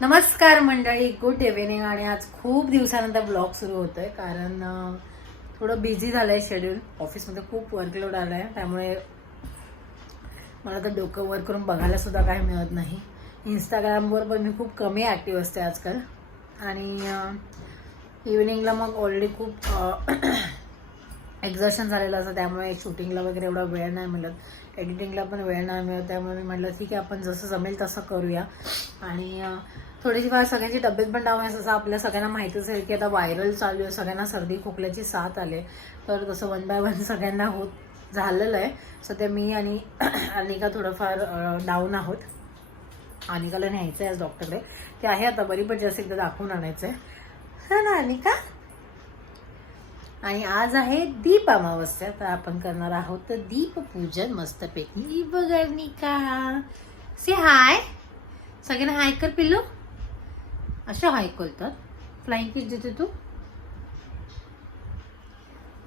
नमस्कार मंडळी, good evening. आणि आज खूप दिवसानंतर ब्लॉग सुरू होतोय कारण थोडं बिझी झालंय शेड्यूल. ऑफिसमध्ये खूप वर्कलोड आलाय, त्यामुळे मला तर डोकं वर करून बघायला सुद्धा काही मिळत नाही. इंस्टाग्रामवर पण मी खूप कमी ॲक्टिव्ह असते आजकाल. आणि इव्हिनिंगला मग ऑलरेडी खूप एक्झर्शन झालेलं असतं, त्यामुळे शूटिंगला वगैरे एवढा वेळ नाही मिळत, एडिटिंगला पण वेळ नाही मिळत. त्यामुळे मी म्हटलं ठीक आहे, आपण जसं जमेल तसं करूया. आणि थोडीशी फार सगळ्यांची तब्येत पण डाऊन आहे, जसं आपल्या सगळ्यांना माहितीच असेल की आता व्हायरल चालू आहे, सगळ्यांना सर्दी खोकल्याची साथ आले. तर तसं वन बाय वन सगळ्यांना होत झालेलं आहे. सध्या मी आणि अनिका थोडंफार डाऊन आहोत. अनिकाला न्यायचं आहे आज डॉक्टरकडे, ते आहे आता बरी, पण जास्त एकदा दाखवून आणायचं आहे हा ना अनिका. आणि आज आहे दीप अमावस्या, तर आपण करणार आहोत दीप पूजन मस्तपैकी. बघा अनिका, से हाय, सगळ्यांना हाय कर पिल्लू. असं हाय करतात, फ्लाइंग किस देते तू,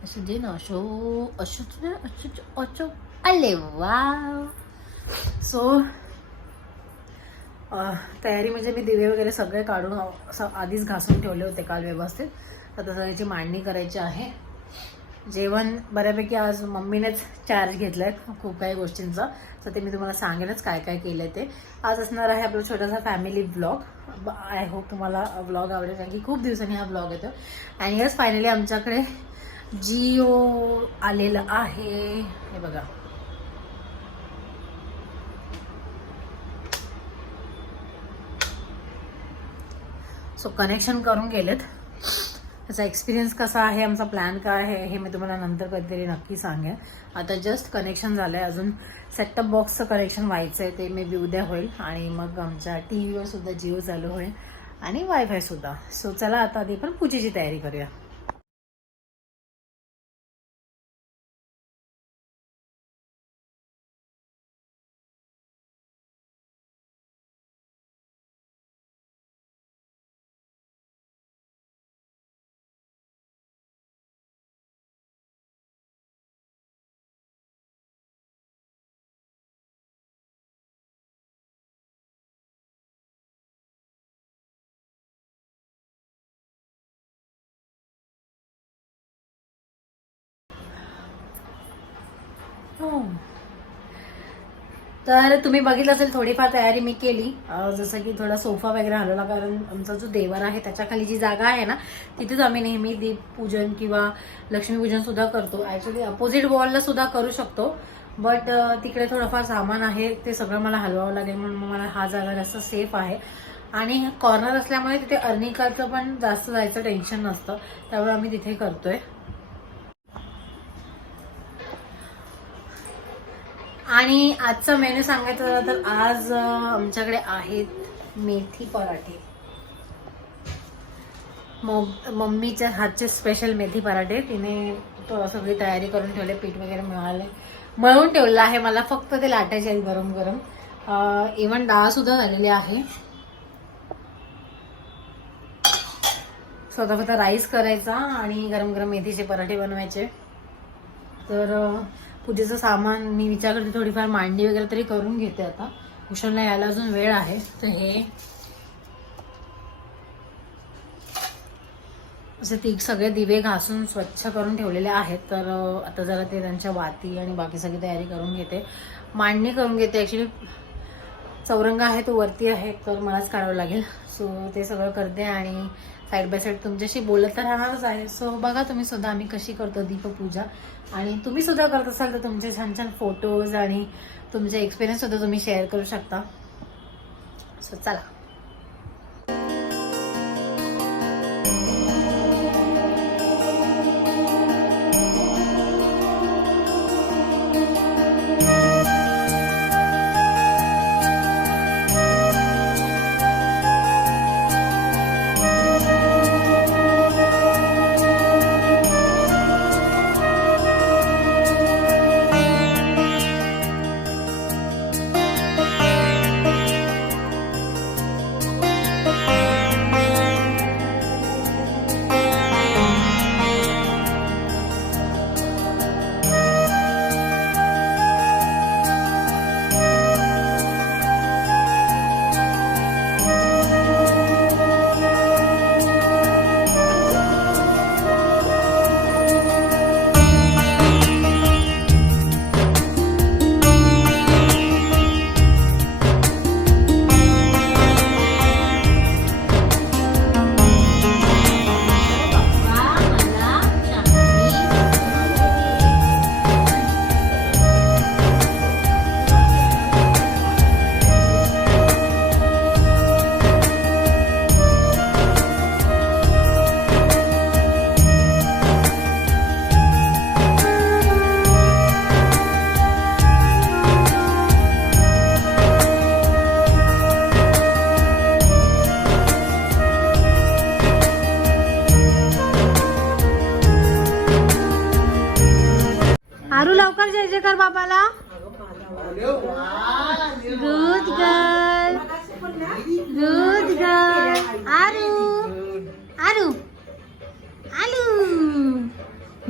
असं दे ना, असं अले वा. सो तयारी म्हणजे मी दिवे वगैरे सगळे काढून आधीच घासून ठेवले होते काल व्यवस्थित. आता सगळ्याची मांडणी करायची आहे. जेवण बऱ्यापैकी आज मम्मीनेच चार्ज घेतलाय खूप काही गोष्टींचा, तर ते मी तुम्हाला सांगेनच काय काय केलंय ते. आज असणार आहे आपला छोटासा फॅमिली ब्लॉग. आय होप तुम्हाला ब्लॉग आवडेल, कारण की खूप दिवसांनी हा ब्लॉग येतो. आणि यस, फायनली आमच्याकडे जिओ आलेलं आहे, हे बघा. सो कनेक्शन करून गेलेत. त्याचा एक्सपिरियन्स कसा आहे, आमचा प्लॅन काय आहे, हे मी तुम्हाला नंतर कधीतरी नक्की सांगेन. आता जस्ट कनेक्शन झालं आहे, अजून सेटअप बॉक्सचं कनेक्शन व्हायचं आहे, ते मे बी उद्या होईल. आणि मग आमच्या टी व्हीवर सुद्धा जिओ चालू होईल आणि वायफाय सुद्धा. सो चला आता आधी पण पूजेची तयारी करूया. तर तुम्ही बघितलं असेल थोडीफार तयारी मी केली, जसं की थोडा सोफा वगैरे हलवला, कारण आमचा जो देवर आहे त्याच्या खाली जी जागा आहे ना, तिथेच आम्ही नेहमी दीपपूजन किंवा लक्ष्मीपूजन सुद्धा करतो. ॲक्च्युली अपोजिट वॉलला सुद्धा करू शकतो, बट तिकडे थोडंफार सामान आहे, ते सगळं मला हलवावं लागेल, म्हणून मला हा जागा जास्त सेफ आहे. आणि कॉर्नर असल्यामुळे तिथे अर्निकाचं पण जास्त जायचं टेन्शन नसतं, त्यामुळे आम्ही तिथे करतोय. आणि आजचा मेन्यू सांगायचं झालं तर आज आमच्याकडे आहेत मेथी पराठे. मम्मीच्या हातचे स्पेशल मेथी पराठे. तिने सगळी तयारी करून ठेवले, पीठ वगैरे मळून ठेवलं आहे, मला फक्त ते लाटायचे आहेत गरम गरम. इव्हन डाळ सुद्धा झालेली आहे. स्वतः फक्त राईस करायचा आणि गरम गरम मेथीचे पराठे बनवायचे. तर पूजेचं सामान मी विचार करते थोडीफार मांडणी वगैरे तरी करून घेते. आता कुशलला यायला अजून वेळ आहे. तर हे असे सगळे दिवे घासून स्वच्छ करून ठेवलेले आहेत. तर आता जरा ते त्यांच्या वाती आणि बाकी सगळी तयारी करून घेते, मांडणी करून घेते. ॲक्च्युली चौरंग आहे तो वरती आहे, तर मलाच काढावं लागेल. सो ते सगळं करते आणि साईड बाय साईड तुमच्याशी बोलत तर राहणारच आहे. सो बघा तुम्ही सुद्धा आम्ही कशी करतो दीपपूजा, आणि तुम्ही सुद्धा करत असाल तर तुमचे छान छान फोटोज आणि तुमचे एक्सपिरियन्स सुद्धा तुम्ही शेअर करू शकता. सो चला. कर बाबाला. Good girl, good girl. आरू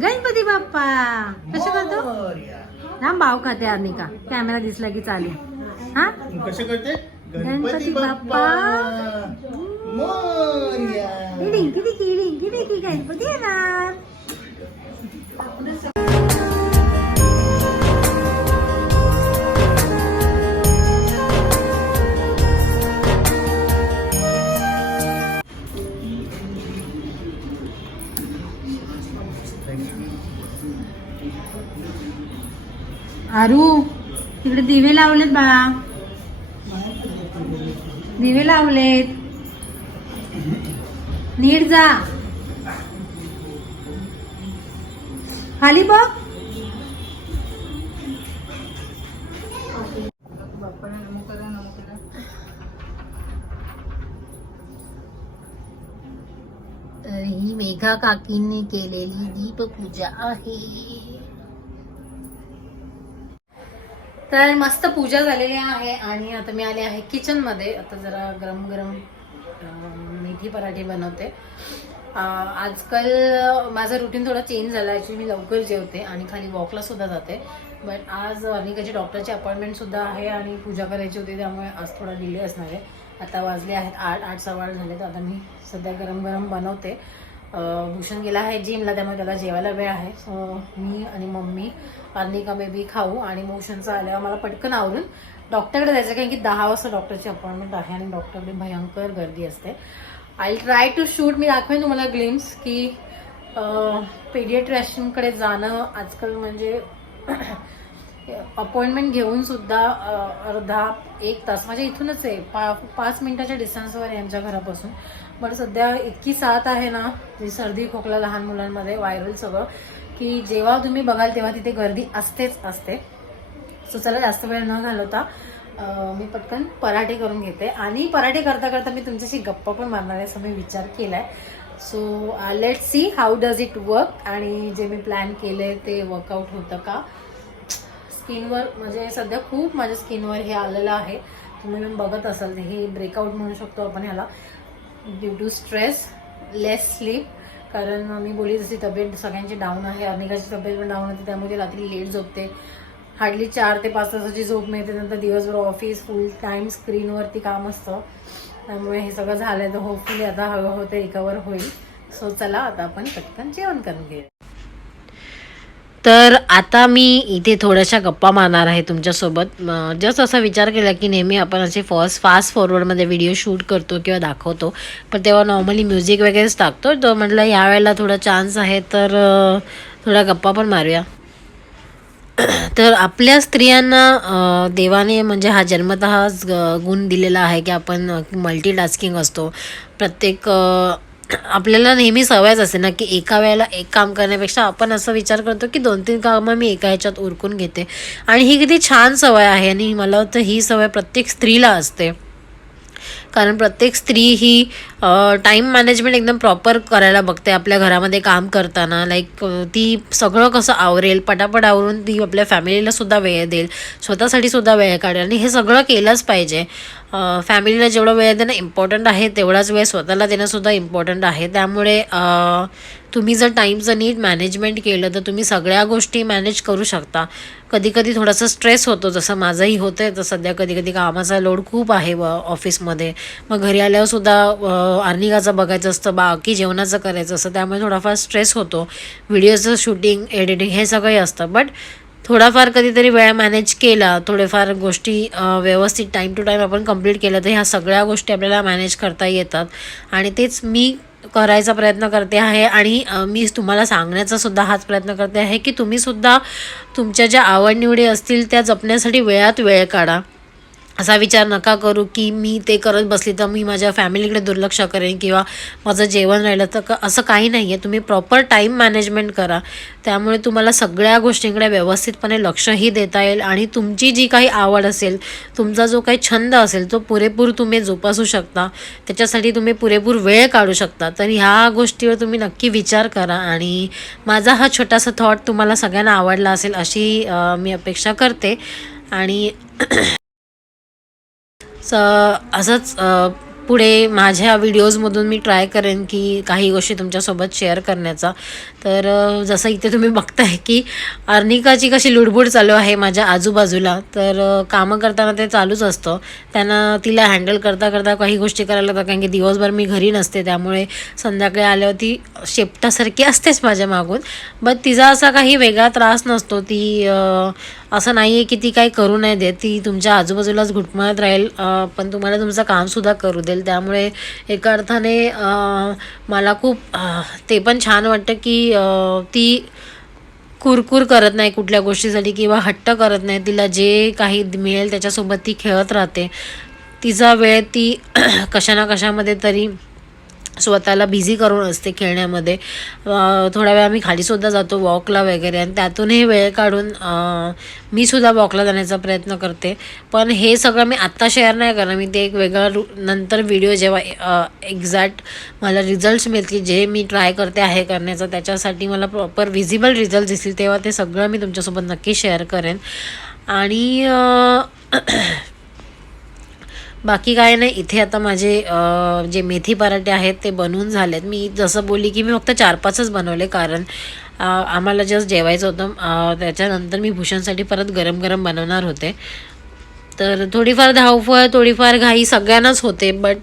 गणपती बाप्पा. कसं करतो राम भाऊ खाते अर्निका. कॅमेरा दिसला की चालेल. हा कसे करते गणपती बाप्पा मोरया. किडी गणपती येणार. आरू तिकडे दिवे लावलेत बाळा. दिवे लावलेत. नीट जा. खाली बघ. तर ही मेघा काकींनी केलेली दीपपूजा आहे. तर मस्त पूजा झालेली आहे आणि आता मी आले आहे किचन मध्ये. आता जरा गरम गरम मेथी पराठे बनवते. आजकाल माझं रुटीन थोडं चेंज झालं. ॲक्च्युली मी लवकर जेवते आणि खाली वॉकला सुद्धा जाते. बट आज अर्निकाची डॉक्टरची अपॉइंटमेंट सुद्धा आहे आणि पूजा करायची होती, त्यामुळे आज थोडा डिले असणार आहे. आता वाजले आहेत 8 सव्वा 8 झाले. तर आता मी सध्या गरम गरम बनवते. भूषण गेला आहे जिमला, त्यामुळे त्याला जेवायला वेळ आहे. सो मी आणि मम्मी अर्निका बेबी खाऊ आणि भूषणचं आल्यावर मला पटकन आवरून डॉक्टरकडे जायचं, कारण की 10 वाजता डॉक्टरची अपॉइंटमेंट आहे आणि डॉक्टरकडे भयंकर गर्दी असते. I try to shoot. मी दाखवेन तुम्हाला ग्लिम्स की पेडियाट्रिशियनकडे जाणं आजकाल म्हणजे अपॉइंटमेंट घेऊन सुद्धा अर्धा 1 तास माझ्या इथूनच आहे. 5 मिनिटाच्या डिस्टन्सवर आहे आमच्या घरापासून. पण सध्या इतकी साथ आहे ना, ती सर्दी खोकला लहान मुलांमध्ये व्हायरल सगळं, की जेव्हा तुम्ही बघाल तेव्हा तिथे गर्दी असतेच असते. सो चला जास्त वेळ न घालवता मी पटकन पराठे करून घेते आणि पराठे करता करता मी तुमच्याशी गप्पा पण मारणार आहे असं मी विचार केलाय. So let's see how does it work आणि जे मी प्लॅन केले ते वर्कआउट होतं का. स्किनवर म्हणजे सध्या खूप माझ्या स्किनवर हे आलेलं आहे. तुम्ही पण बघत असाल हे ब्रेकआउट म्हणू शकतो आपण ह्याला. Due to stress, less sleep. कारण मी बोलली जशी तब्येत सगळ्यांची डाऊन आहे, अर्निकाची तब्येत पण डाऊन होती, त्यामुळे रात्री लेट झोपते. हार्डली 4 ते 5 तासाची झोप मिळते. नंतर दिवसभर ऑफिस, फुल टाईम स्क्रीनवरती काम असतं. त्यामुळे हे सगळं झालंय. तर होपफुली आता हळूहळू ते रिकवर होईल. सो चला आता आपण पटकन जेवण करून घेऊया. तर आता मी इथे थोड्याशा गप्पा मारणार आहे तुमच्यासोबत. जस्ट असा विचार केला की नेहमी आपण असे फास्ट फॉरवर्डमध्ये व्हिडिओ शूट करतो किंवा दाखवतो, पण तेव्हा नॉर्मली म्युझिक वगैरेच टाकतो. तर म्हटलं यावेळेला थोडा चान्स आहे तर थोड्या गप्पा पण मारूया. तर आपल्या स्त्रियांना देवाने म्हणजे हा जन्मतःच गुण दिलेला आहे की आपण मल्टीटास्किंग असतो. प्रत्येक आपल्याला नेहमी सवयच असते ना की एका वेळेला एक काम करण्यापेक्षा आपण असं विचार करतो की 2-3 कामं मी एका ह्याच्यात उरकून घेते. आणि ही किती छान सवय आहे आणि मला वाटतं ही सवय प्रत्येक स्त्रीला असते. कारण प्रत्येक स्त्री ही टाईम मॅनेजमेंट एकदम प्रॉपर करायला बघते आपल्या घरामध्ये काम करताना. लाईक ती सगळं कसं आवरेल, पटापट आवरून ती आपल्या फॅमिलीला सुद्धा वेळ देईल, स्वतःसाठी सुद्धा वेळ काढेल. आणि हे सगळं केलंच पाहिजे. फॅमिलीला जेवढा वेळ देणं इम्पॉर्टंट आहे तेवढाच वेळ स्वतःला देणंसुद्धा इम्पॉर्टंट आहे. त्यामुळे तुम्ही जर टाईमचं नीट मॅनेजमेंट केलं तर तुम्ही सगळ्या गोष्टी मॅनेज करू शकता. कधी थोडासा स्ट्रेस होतो, जसं माझंही होतं आहे. तर सध्या कधी कामाचा लोड खूप आहे ऑफिसमध्ये. मग घरी आल्यावर सुद्धा अर्निकाचं बघायचं असतं, बाकी जेवणाचं करायचं असतं, त्यामुळे थोडाफार स्ट्रेस होतो. व्हिडिओचं शूटिंग, एडिटिंग हे सगळंही असतं. बट थोडाफार कधीतरी वेळ मॅनेज केला, थोडेफार गोष्टी व्यवस्थित टाईम टू टाईम आपण कंप्लीट केलं तर ह्या सगळ्या गोष्टी आपल्याला मॅनेज करता येतात. आणि तेच मी करायचा प्रयत्न करते आहे. आणि मी तुम्हाला सांगण्याचा सुद्धा हाच प्रयत्न करते आहे की तुम्हीसुद्धा तुमच्या ज्या आवडनिवडी असतील त्या जपण्यासाठी वेळात वेळ काढा. असा विचार नका करू की मी ते करत बसली तर मी माझ्या फॅमिलीकडे दुर्लक्ष करेन किंवा माझं जेवण राहिलं तर असं काही नाही आहे. तुम्ही प्रॉपर टाईम मॅनेजमेंट करा, त्यामुळे तुम्हाला सगळ्या गोष्टींकडे व्यवस्थितपणे लक्षही देता येईल आणि तुमची जी काही आवड असेल, तुमचा जो काही छंद असेल तो पुरेपूर तुम्ही जोपासू शकता, त्याच्यासाठी तुम्ही पुरेपूर वेळ काढू शकता. तर ह्या गोष्टीवर तुम्ही नक्की विचार करा आणि माझा हा छोटासा थॉट तुम्हाला सगळ्यांना आवडला असेल अशी मी अपेक्षा करते. आणि असंच पुढे माझ्या व्हिडिओजमधून मी ट्राय करेन की काही गोष्टी तुमच्यासोबत शेअर करण्याचा. तर जसं इथे तुम्ही बघताय की अर्निकाची कशी लुडबुड चालू आहे माझ्या आजूबाजूला, तर कामं करताना ते चालूच असतं. त्यांना तिला हँडल करता करता काही गोष्टी करायला लागतात, कारण की दिवसभर मी घरी नसते, त्यामुळे संध्याकाळी आल्यावर ती शेपटासारखी असतेच माझ्या मागून. बट तिचा असा काही वेगळा त्रास नसतो. ती असं नाही आहे की ती काही करू नाही देत, ती तुमच्या आजूबाजूलाच घुटमळत राहील, पण तुम्हाला तुमचं कामसुद्धा करू देईल. त्यामुळे एका अर्थाने मला खूप ते पण छान वाटतं की ती कुरकुर करत नाही कुठल्या गोष्टीसाठी किंवा हट्ट करत नाही. तिला जे काही मिळेल त्याच्यासोबत ती खेळत राहते. तिचा वेळ ती कशा ना कशामध्ये तरी स्वतःला बिझी करून असते खेळण्यामध्ये. थोड्या वेळ आम्ही खालीसुद्धा जातो वॉकला वगैरे, आणि त्यातूनही वेळ काढून मी सुद्धा वॉकला जाण्याचा प्रयत्न करते. पण हे सगळं मी आत्ता शेअर नाही करणार, मी ते एक वेगळा नंतर व्हिडिओ जेव्हा एक्झॅक्ट मला रिझल्ट्स मिळतील, जे मी ट्राय करते आहे करण्याचा, त्याच्यासाठी मला प्रॉपर व्हिजिबल रिझल्ट दिसतील, तेव्हा ते सगळं मी तुमच्यासोबत नक्की शेअर करेन. आणि बाकी काय नाही. इथे आता माझे जे मेथी पराठे आहेत ते बनवून झालेत. मी जसं बोलली की मी फक्त 4-5च बनवले, कारण आम्हाला जस्ट जेवायचं होतं. त्याच्यानंतर मी भूषणसाठी परत गरम गरम बनवणार होते. तर थोडीफार धावपळ, थोडीफार घाई सगळ्यांनाच होते, बट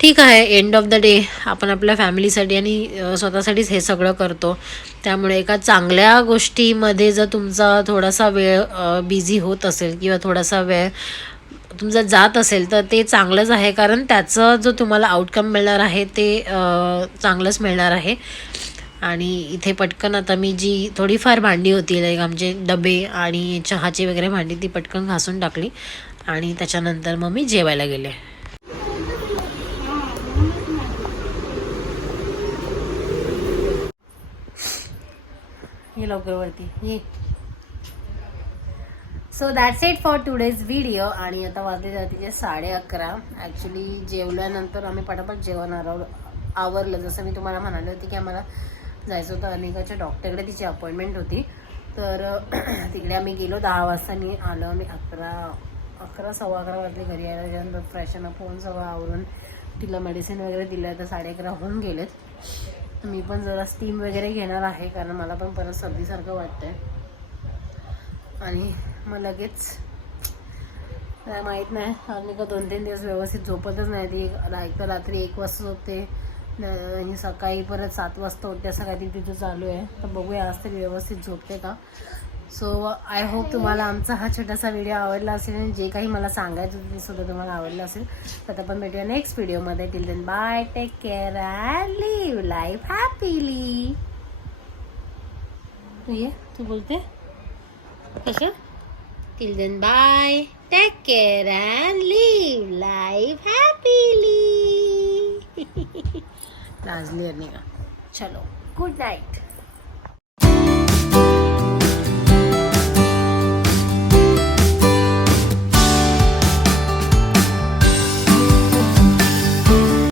ठीक आहे, एंड ऑफ द डे आपण आपल्या फॅमिलीसाठी आणि स्वतःसाठीच हे सगळं करतो. त्यामुळे एका चांगल्या गोष्टीमध्ये जर तुमचा थोडासा वेळ बिझी होत असेल किंवा थोडासा वेळ तुमचा जात असेल तर ते चांगलंच आहे, कारण त्याचं जो तुम्हाला आउटकम मिळणार आहे ते चांगलंच मिळणार आहे. आणि इथे पटकन आता मी जी थोडीफार भांडी होती, लाईक आमचे डबे आणि चहाची वगैरे भांडी, ती पटकन घासून टाकली आणि त्याच्यानंतर मग मी जेवायला गेले. ये लवकर वरती ये. So that's it for today's video. आणि आता वाजले जातीचे 11:30. ॲक्च्युली जेवल्यानंतर आम्ही पटापट जेवण आवरलं. जसं मी तुम्हाला म्हणाले होते की आम्हाला जायचं होतं अनिकाच्या डॉक्टरकडे, तिची अपॉइंटमेंट होती. तर तिकडे आम्ही गेलो 10 वाजता. मी आलो, आम्ही 11-11:15 वाजले घरी यायला. त्याच्यानंतर फ्रेशन अप होऊन सगळं आवरून तिला मेडिसिन वगैरे दिलं. तर 11:30 होऊन गेलेत. मी पण जरा स्टीम वगैरे घेणार आहे, कारण मला पण परत सर्दीसारखं वाटतंय. आणि मग लगेच माहीत नाही, अनिका 2-3 दिवस व्यवस्थित झोपतच नाही. ती एक तर रात्री 1 वाजता झोपते आणि सकाळी परत 7 वाजता उठते, असं काहीतरी तिथं चालू आहे. तर बघूया आज तरी व्यवस्थित झोपते का. सो आय होप तुम्हाला आमचा हा छोटासा व्हिडिओ आवडला असेल आणि जे काही मला सांगायचं होतं ते सुद्धा तुम्हाला आवडलं असेल. तर आपण भेटूया नेक्स्ट व्हिडिओमध्ये. Till then bye, take care and live life happily. तू बोलते कसं? Till then bye, take care and live life happily. लाजली अनिका. चलो, गुड नाईट.